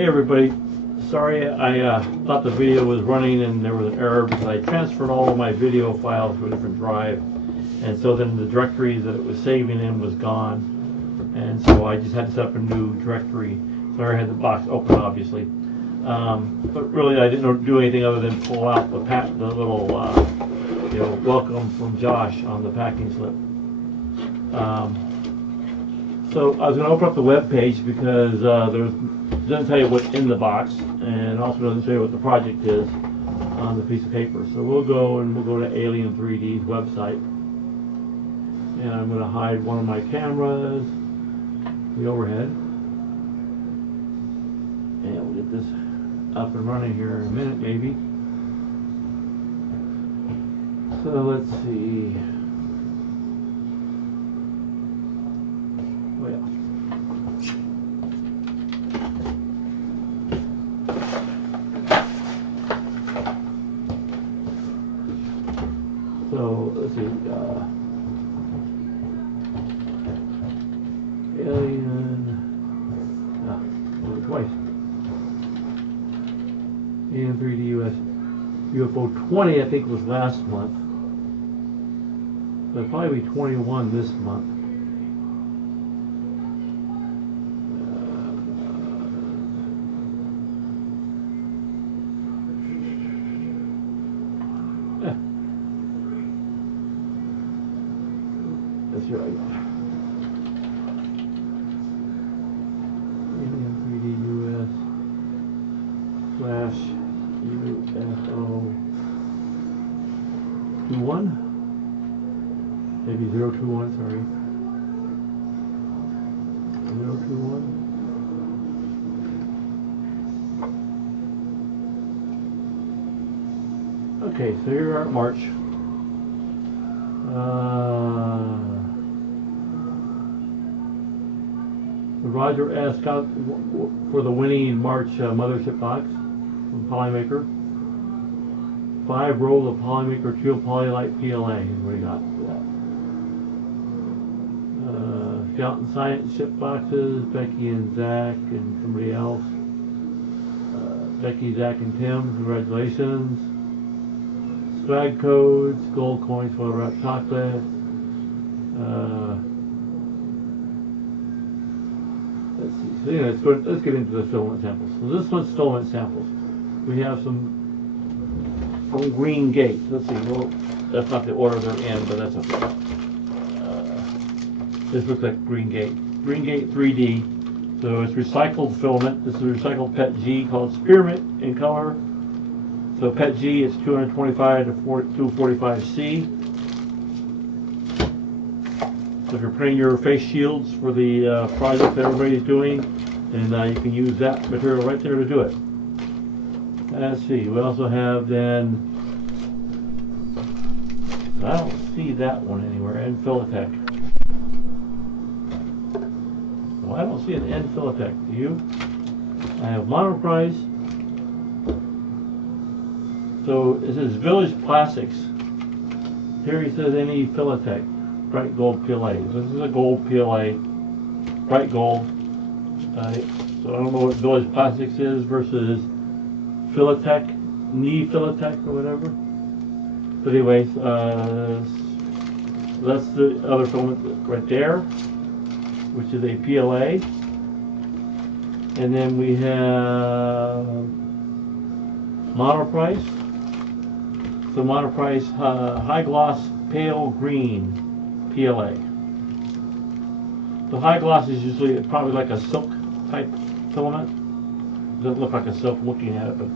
Hey everybody, sorry I thought the video was running and there was an error because I transferred all of my video files to a different drive, and so then the directory that it was saving in was gone, and so I just had to set up a new directory. So I had the box open obviously, but really I didn't do anything other than pull out the little welcome from Josh on the packing slip. So I was going to open up the web page because it doesn't tell you what's in the box, and also doesn't tell you what the project is on the piece of paper. So we'll go to Alien 3D's website, and I'm going to hide one of my cameras, the overhead, and we'll get this up and running here in a minute maybe. So let's see. So let's see, Alien, twice. Alien 3D US UFO 20 I think was last month. So it'll probably be 21 this month. That's right. Alien 3D US /UFO 21? Maybe 021, sorry. 021. Okay, so here we are at March. Roger asked out for the winning March mothership box from Polymaker. 5 rolls of Polymaker Trio Polylite PLA. What do you got for that? Scout and Science ship boxes. Becky and Zach and somebody else. Becky, Zach, and Tim. Congratulations. Swag codes. Gold coins. Photo wrap chocolate. Let's see. So anyway, let's get into the filament samples. So this one's filament samples. We have some from Green Gate. Let's see. Well, that's not the order they're in, but that's okay. This looks like Green Gate. Green Gate 3D. So it's recycled filament. This is recycled PET G called Spearmint in color. So PET G is 225 to 245C. So if you're printing your face shields for the project that everybody's doing, and you can use that material right there to do it. Let's see, we also have then, I don't see that one anywhere, Enfilitech. Well, I don't see an Enfilitech, do you? I have Monoprice. So it says Village Plastics. Here he says any Filitech. Bright gold PLA. So this is a gold PLA, bright gold. So I don't know what Village Plastics is versus Filitech, Filitech or whatever. But anyways, so that's the other filament right there, which is a PLA. And then we have Monoprice. So Monoprice High Gloss Pale Green PLA. The high gloss is usually probably like a silk type filament. It doesn't look like a silk looking at it, but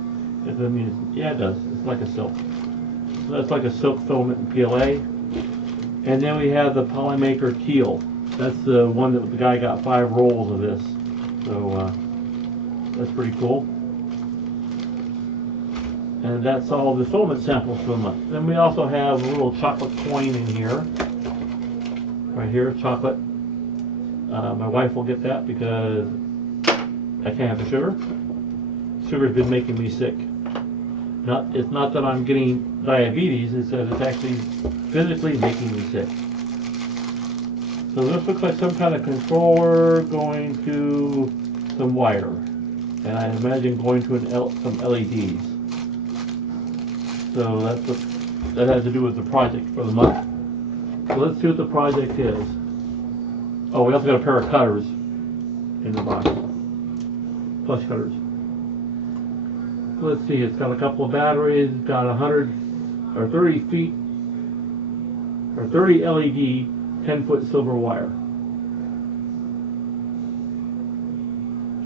it doesn't mean yeah, it does. It's like a silk. So that's like a silk filament in PLA. And then we have the Polymaker Teal. That's the one that the guy got 5 rolls of this. So that's pretty cool. And that's all the filament samples for the month. Then we also have a little chocolate coin in here. Right here, chocolate. My wife will get that because I can't have the sugar. Sugar's been making me sick. It's not that I'm getting diabetes, it's that it's actually physically making me sick. So this looks like some kind of controller going to some wire. and I imagine going to some LEDs. So that's what that has to do with the project for the month. So let's see what the project is. Oh, we also got a pair of cutters in the box, flush cutters. So let's see, it's got a couple of batteries, it's got 100 or 30 feet or 30 LED 10-foot silver wire.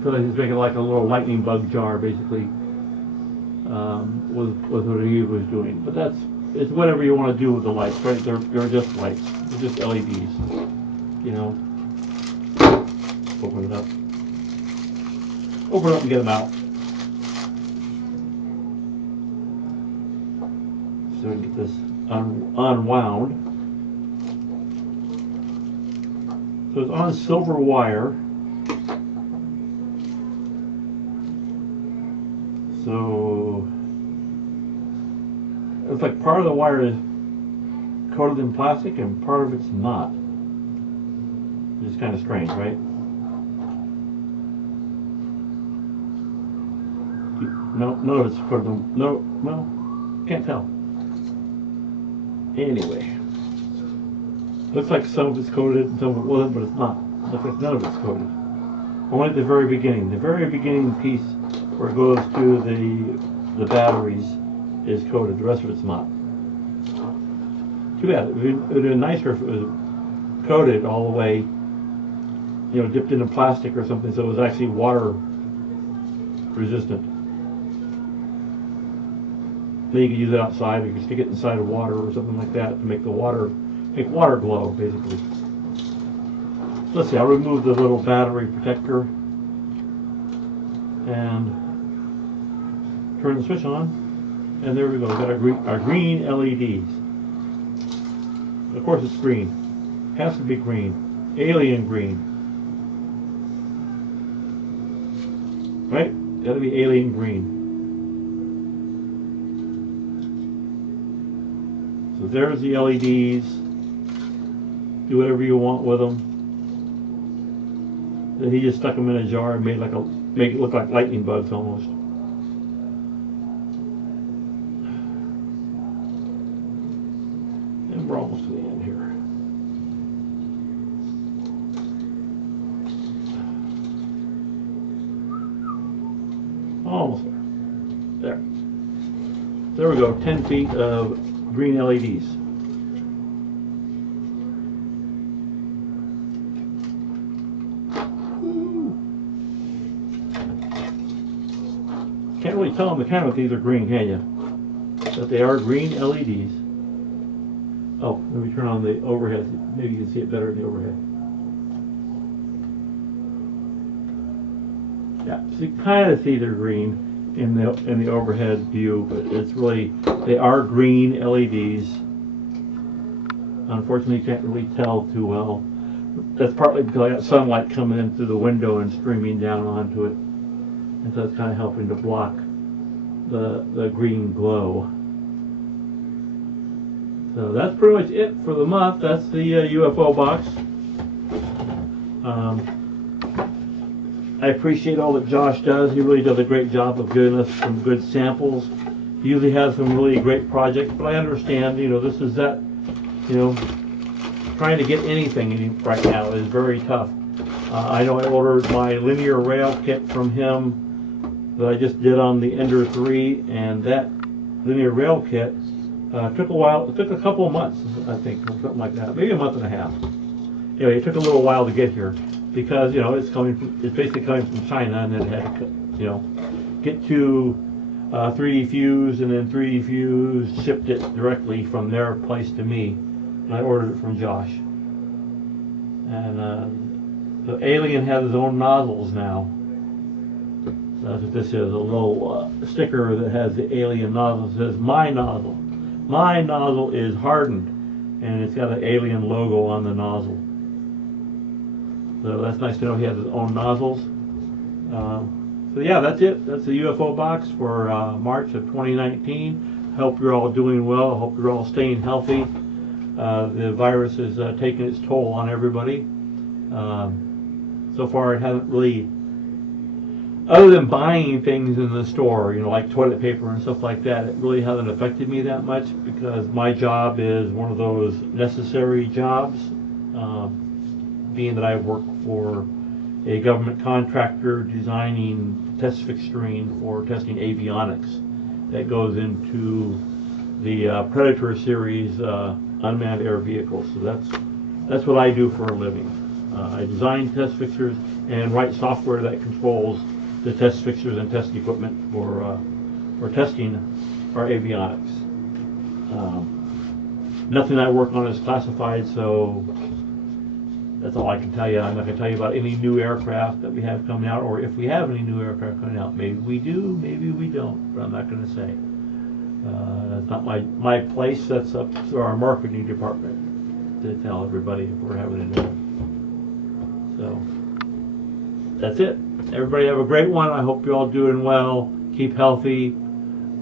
So he's making like a little lightning bug jar, basically, with what he was doing. But it's whatever you want to do with the lights, right? They're just lights. They're just LEDs. You know. Open it up. Open it up and get them out. So we can get this unwound. So it's on silver wire. So it's like part of the wire is coated in plastic and part of it's not. It's kind of strange, right? No, none of it's coated in, no, well, can't tell. Anyway, looks like some of it's coated and some of it wasn't, but it's not. Looks like none of it's coated. Only at the very beginning piece where it goes to the batteries is coated. The rest of it's not. Too bad. It would have been nicer if it was coated all the way, you know, dipped into plastic or something, so it was actually water resistant. Then you could use it outside, or you could stick it inside of water or something like that to make water glow, basically. So let's see, I'll remove the little battery protector and turn the switch on, and there we go. We've got our green LEDs. Of course it's green. Has to be green. Alien green. Right? Gotta be alien green. So there's the LEDs. Do whatever you want with them. Then he just stuck them in a jar and make it look like lightning bugs almost. And we're almost to the end here. Almost there. There we go, 10 feet of green LEDs. Can't really tell on the camera if these are green, can you? But they are green LEDs. Oh, let me turn on the overhead. Maybe you can see it better in the overhead. Yeah, so you kind of see they're green in the overhead view, but it's really, they are green LEDs. Unfortunately, you can't really tell too well. That's partly because I got sunlight coming in through the window and streaming down onto it, and so it's kind of helping to block the green glow. So that's pretty much it for the month. That's the UFO box. I appreciate all that Josh does. He really does a great job of giving us some good samples. He usually has some really great projects, but I understand, you know, this is that, you know, trying to get anything right now is very tough. I know I ordered my linear rail kit from him that I just did on the Ender 3, and that linear rail kit took a while. It took a couple of months, I think, or something like that, maybe a month and a half. Anyway, it took a little while to get here because, you know, it's basically coming from China, and then it had to, you know, get to 3D Fuse, and then 3D Fuse shipped it directly from their place to me, and I ordered it from Josh. And the Alien has his own nozzles now. That's what this is, a little sticker that has the Alien nozzle. It says, my nozzle. My nozzle is hardened, and it's got an Alien logo on the nozzle. So that's nice to know he has his own nozzles. So yeah, that's it. That's the UFO box for March of 2019. I hope you're all doing well. I hope you're all staying healthy. The virus is taking its toll on everybody. So far it hasn't really other than buying things in the store, you know, like toilet paper and stuff like that, it really hasn't affected me that much because my job is one of those necessary jobs, being that I work for a government contractor designing test fixturing for testing avionics that goes into the Predator series unmanned air vehicles. So that's what I do for a living. I design test fixtures and write software that controls the test fixtures and test equipment for testing our avionics. Nothing I work on is classified, so that's all I can tell you. I'm not going to tell you about any new aircraft that we have coming out, or if we have any new aircraft coming out. Maybe we do, maybe we don't, but I'm not going to say. That's not my place. That's up to our marketing department to tell everybody if we're having a new one. So that's it. Everybody have a great one. I hope you're all doing well. Keep healthy.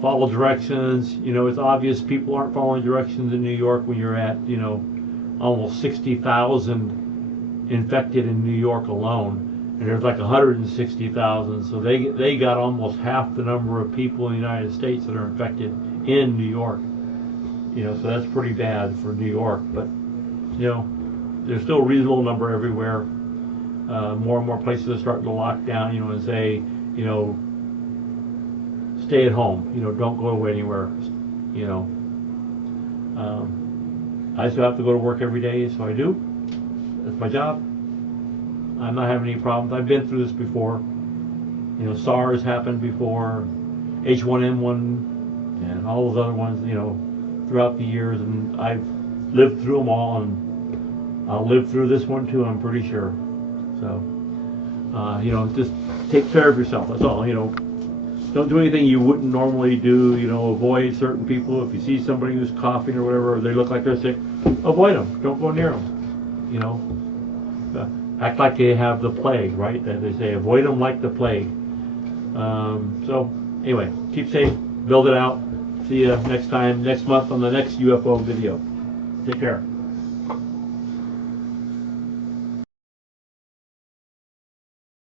Follow directions. You know, it's obvious people aren't following directions in New York when you're at, you know, almost 60,000 infected in New York alone. And there's like 160,000. So they got almost half the number of people in the United States that are infected in New York. You know, so that's pretty bad for New York. But, you know, there's still a reasonable number everywhere. More and more places are starting to lock down, you know, and say, you know, stay at home, you know, don't go away anywhere, you know. I still have to go to work every day, so I do. That's my job. I'm not having any problems. I've been through this before. You know, SARS happened before, H1N1, and all those other ones, you know, throughout the years, and I've lived through them all, and I'll live through this one too, I'm pretty sure. So, you know, just take care of yourself. That's all. You know, don't do anything you wouldn't normally do. You know, avoid certain people. If you see somebody who's coughing or whatever, or they look like they're sick, avoid them. Don't go near them. You know, act like they have the plague, right? That they say, avoid them like the plague. So, anyway, keep safe. Build it out. See you next time, next month on the next UFO video. Take care.